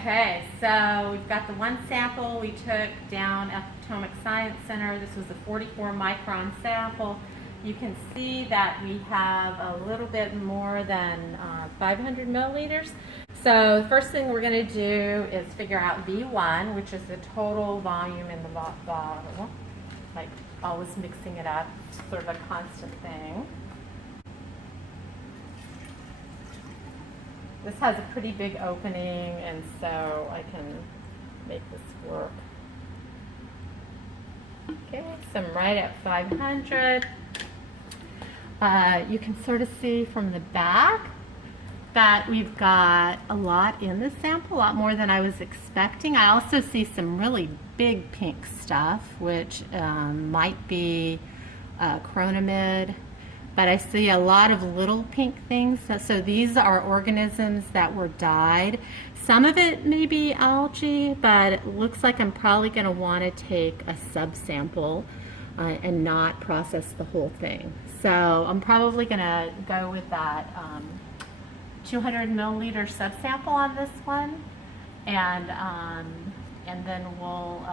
Okay, so we've got the one sample we took down at the Potomac Science Center. This was a 44 micron sample. You can see that we have a little bit more than 500 milliliters. So the first thing we're going to do is figure out V1, which is the total volume in the bottle. Like always mixing it up, sort of a constant thing. This has a pretty big opening, and so I can make this work. Okay, so I'm right at 500. You can sort of see from the back that we've got a lot in this sample, a lot more than I was expecting. I also see some really big pink stuff, which might be chronomid. But I see a lot of little pink things. So these are organisms that were dyed. Some of it may be algae, but it looks like I'm probably going to want to take a subsample and not process the whole thing. So I'm probably going to go with that 200 milliliter subsample on this one, and then we'll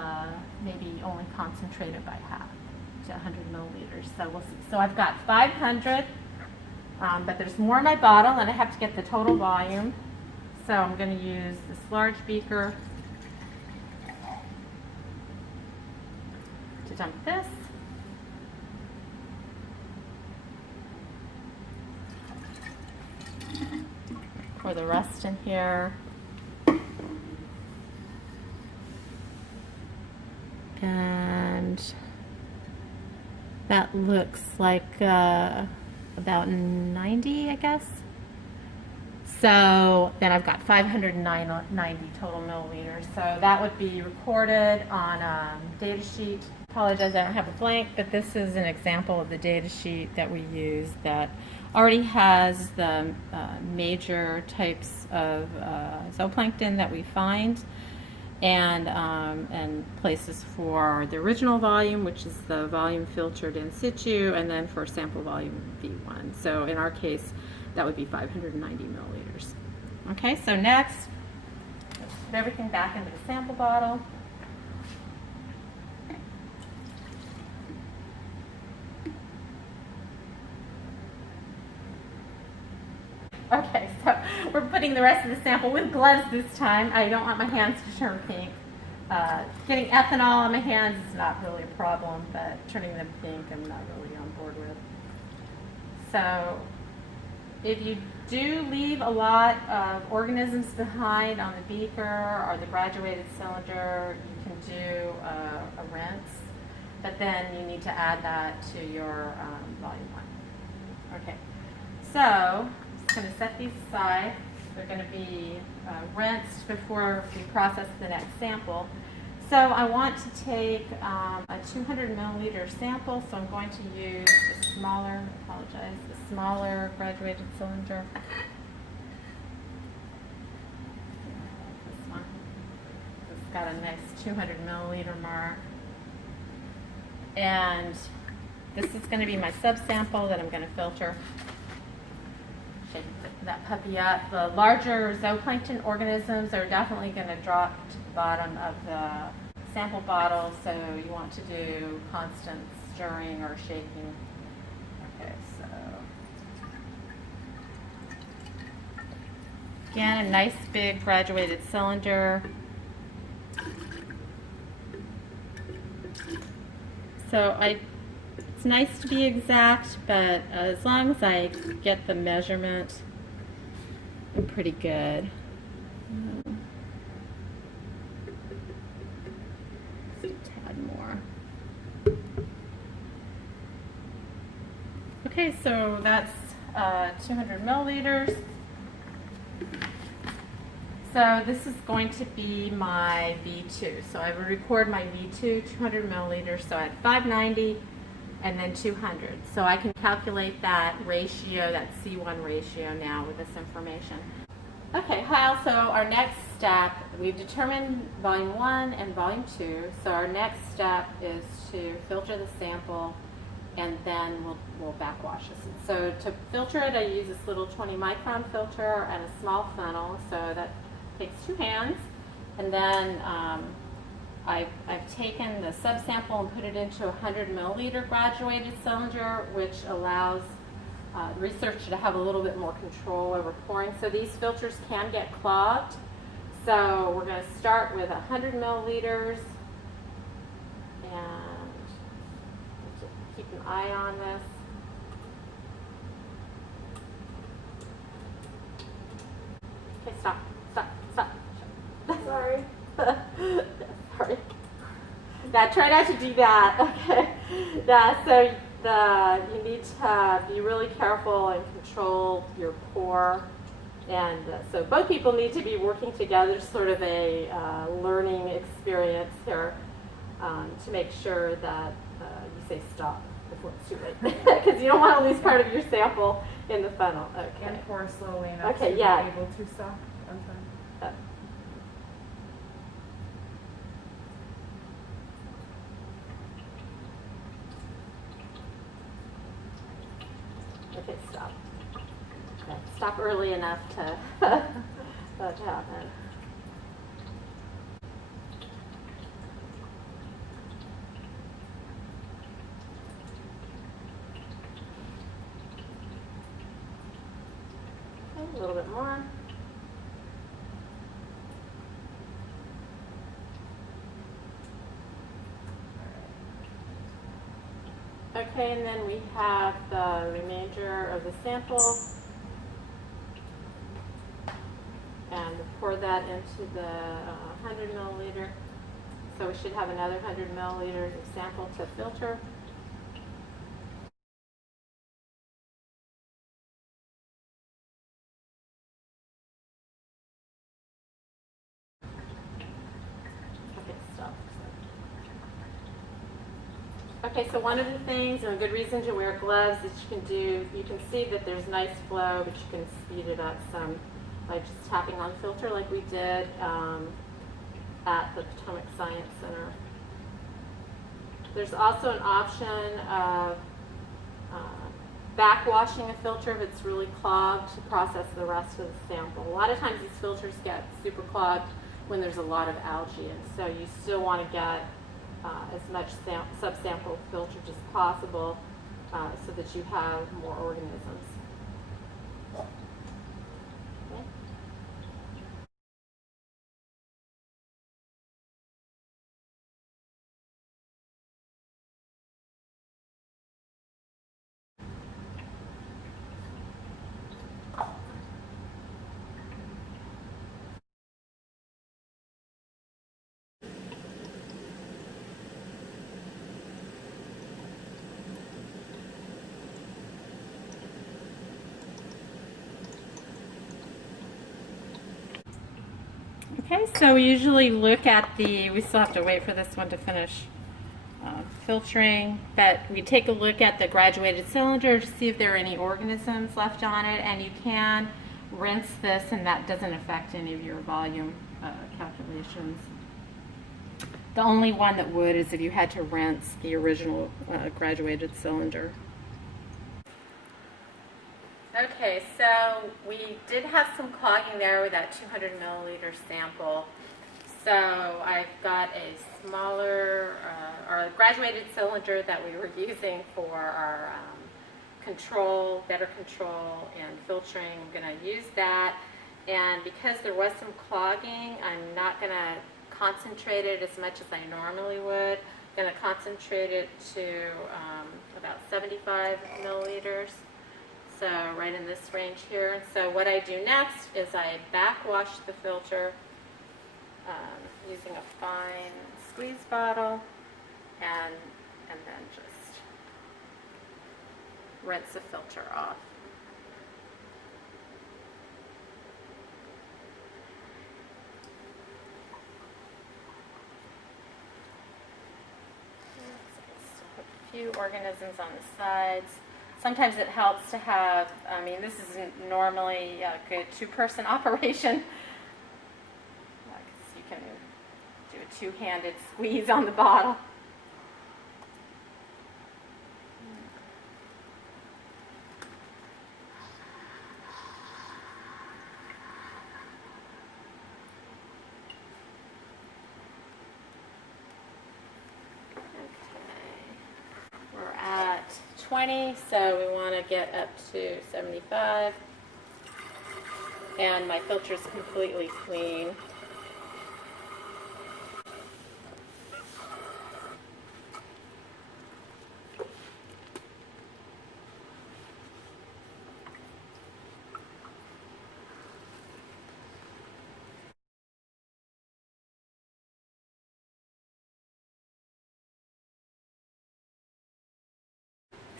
maybe only concentrate it by half. 100 milliliters. So we'll see. So I've got 500, but there's more in my bottle, and I have to get the total volume. So I'm going to use this large beaker to dump this. Pour the rest in here. And that looks like about 90, I guess. So then I've got 590 total milliliters. So that would be recorded on a data sheet. Apologize, I don't have a blank, but this is an example of the data sheet that we use that already has the major types of zooplankton that we find. And places for the original volume, which is the volume filtered in situ, and then for sample volume V1. So in our case, that would be 590 milliliters. Okay, so next, let's put everything back into the sample bottle. Okay, so we're putting the rest of the sample with gloves this time. I don't want my hands to turn pink. Getting ethanol on my hands is not really a problem, but turning them pink I'm not really on board with. So if you do leave a lot of organisms behind on the beaker or the graduated cylinder, you can do a rinse, but then you need to add that to your volume 1. Okay, so going to set these aside. They're going to be rinsed before we process the next sample. So I want to take a 200 milliliter sample, so I'm going to use a smaller graduated cylinder. This one. It's got a nice 200 milliliter mark. And this is going to be my subsample that I'm going to filter. Shake that puppy up. The larger zooplankton organisms are definitely going to drop to the bottom of the sample bottle, so you want to do constant stirring or shaking. Okay, so again, a nice big graduated cylinder. So it's nice to be exact, but as long as I get the measurement, I'm pretty good. Just a tad more. Okay, so that's 200 milliliters. So this is going to be my V2. So I would record my V2, 200 milliliters, so at 590. And then 200. So I can calculate that ratio, that C1 ratio now with this information. Okay, Kyle, so our next step, we've determined volume 1 and volume 2. So our next step is to filter the sample, and then we'll backwash this. So to filter it, I use this little 20 micron filter and a small funnel. So that takes 2 hands. And then I've taken the subsample and put it into a 100 milliliter graduated cylinder, which allows the researcher to have a little bit more control over pouring. So these filters can get clogged. So we're going to start with 100 milliliters and just keep an eye on this. Okay, stop. Sorry. Sorry. Now try not to do that. Okay. So you need to be really careful and control your pour. And so both people need to be working together, sort of a learning experience here, to make sure that you say stop before it's too late, because you don't want to lose part of your sample in the funnel. Okay. And pour slowly enough okay, to be able to stop on time. Okay, stop. Okay, stop early enough to that happen. Okay, a little bit more. Okay, and then we have the remainder of the sample, and pour that into the 100 milliliter. So we should have another 100 milliliters of sample to filter. Okay, stop. Okay, so one of the things, and a good reason to wear gloves, that you can see that there's nice flow, but you can speed it up some by just tapping on filter like we did at the Potomac Science Center. There's also an option of backwashing a filter if it's really clogged to process the rest of the sample. A lot of times these filters get super clogged when there's a lot of algae, and so you still want to get as much subsample filtered as possible so that you have more organisms. Okay. Okay, so we usually look at we still have to wait for this one to finish filtering, but we take a look at the graduated cylinder to see if there are any organisms left on it, and you can rinse this and that doesn't affect any of your volume calculations. The only one that would is if you had to rinse the original graduated cylinder. Okay, so we did have some clogging there with that 200 milliliter sample. So I've got a smaller, our graduated cylinder that we were using for our better control and filtering. I'm going to use that, and because there was some clogging, I'm not going to concentrate it as much as I normally would. I'm going to concentrate it to about 75 milliliters. So right in this range here. And so what I do next is I backwash the filter using a fine squeeze bottle, and then just rinse the filter off. A few organisms on the sides. Sometimes it helps to have, this isn't normally a good two-person operation. You can do a two-handed squeeze on the bottle. 20, so we want to get up to 75. And my filter is completely clean.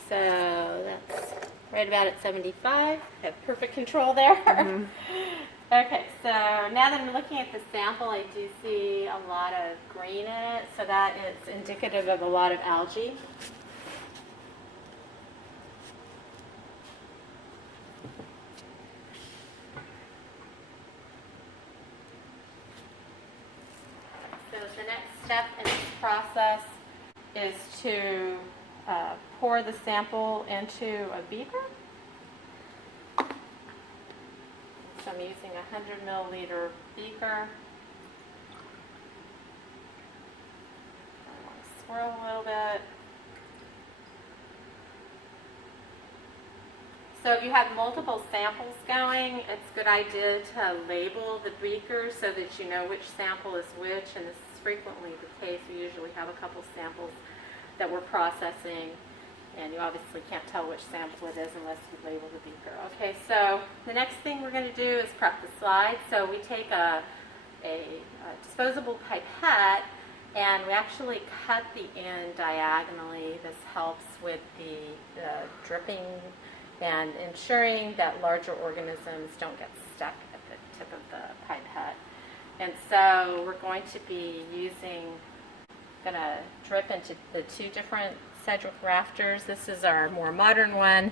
So that's right about at 75. I have perfect control there. Mm-hmm. Okay, so now that I'm looking at the sample, I do see a lot of green in it, so that is indicative of a lot of algae. So the next step in this process is to pour the sample into a beaker. So I'm using a 100 milliliter beaker. I want to swirl a little bit. So if you have multiple samples going, it's a good idea to label the beaker so that you know which sample is which, and this is frequently the case. We usually have a couple samples that we're processing, and you obviously can't tell which sample it is unless you label the beaker. Okay, so the next thing we're going to do is prep the slide. So we take a disposable pipette and we actually cut the end diagonally. This helps with the dripping and ensuring that larger organisms don't get stuck at the tip of the pipette. And so we're going to be going to drip into the two different Sedgwick rafters. This is our more modern one,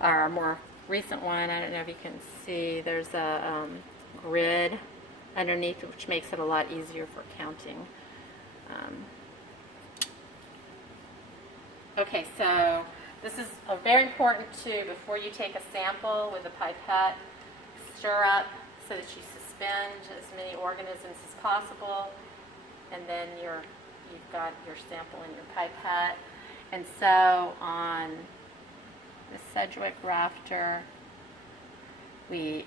our more recent one. I don't know if you can see, there's a grid underneath, which makes it a lot easier for counting. Okay, so this is very important too. Before you take a sample with a pipette, stir up so that you suspend as many organisms as possible, and then you've got your sample in your pipette. And so on the Sedgwick rafter, we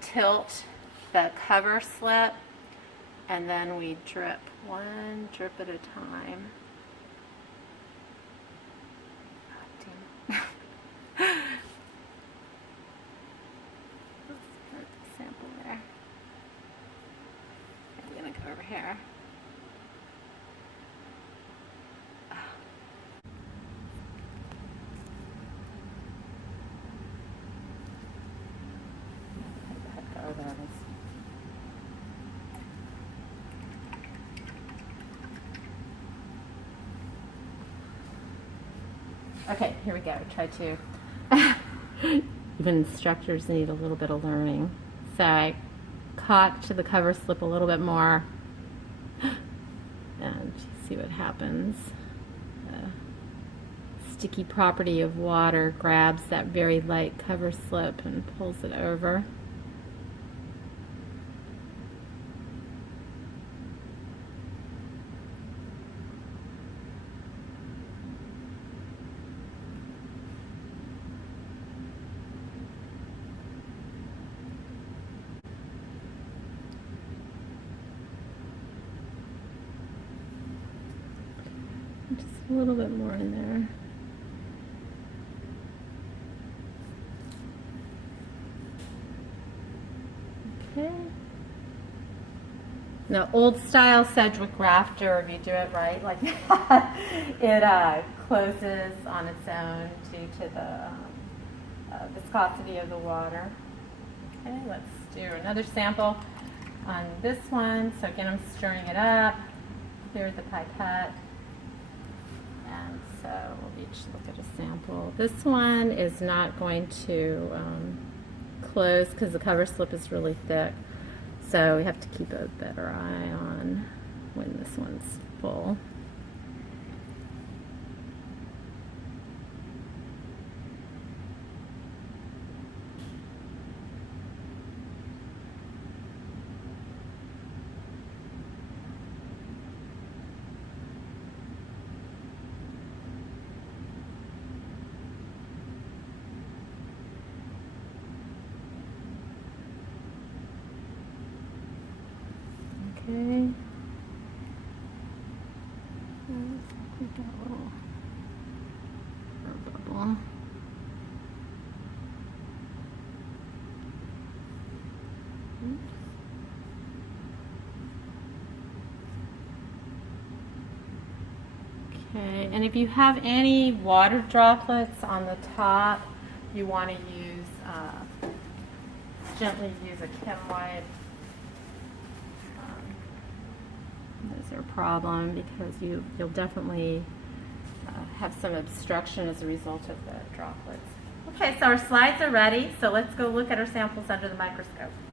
tilt the cover slip, and then we drip one drip at a time. Sample there. I'm going to go over here. Okay, here we go. Try to. Even instructors need a little bit of learning. So I cock to the cover slip a little bit more, and see what happens. The sticky property of water grabs that very light cover slip and pulls it over. Just a little bit more in there. Okay. Now, old style Sedgwick rafter, if you do it right like that, it closes on its own due to the viscosity of the water. Okay, let's do another sample on this one. So again, I'm stirring it up, clear the pipette. And so we'll each look at a sample. This one is not going to close because the cover slip is really thick. So we have to keep a better eye on when this one's full. Okay. We got a little air bubble. Oops. Okay, and if you have any water droplets on the top, you want to use, gently use a chem wipe. Those are a problem because you'll definitely have some obstruction as a result of the droplets. Okay, so our slides are ready, so let's go look at our samples under the microscope.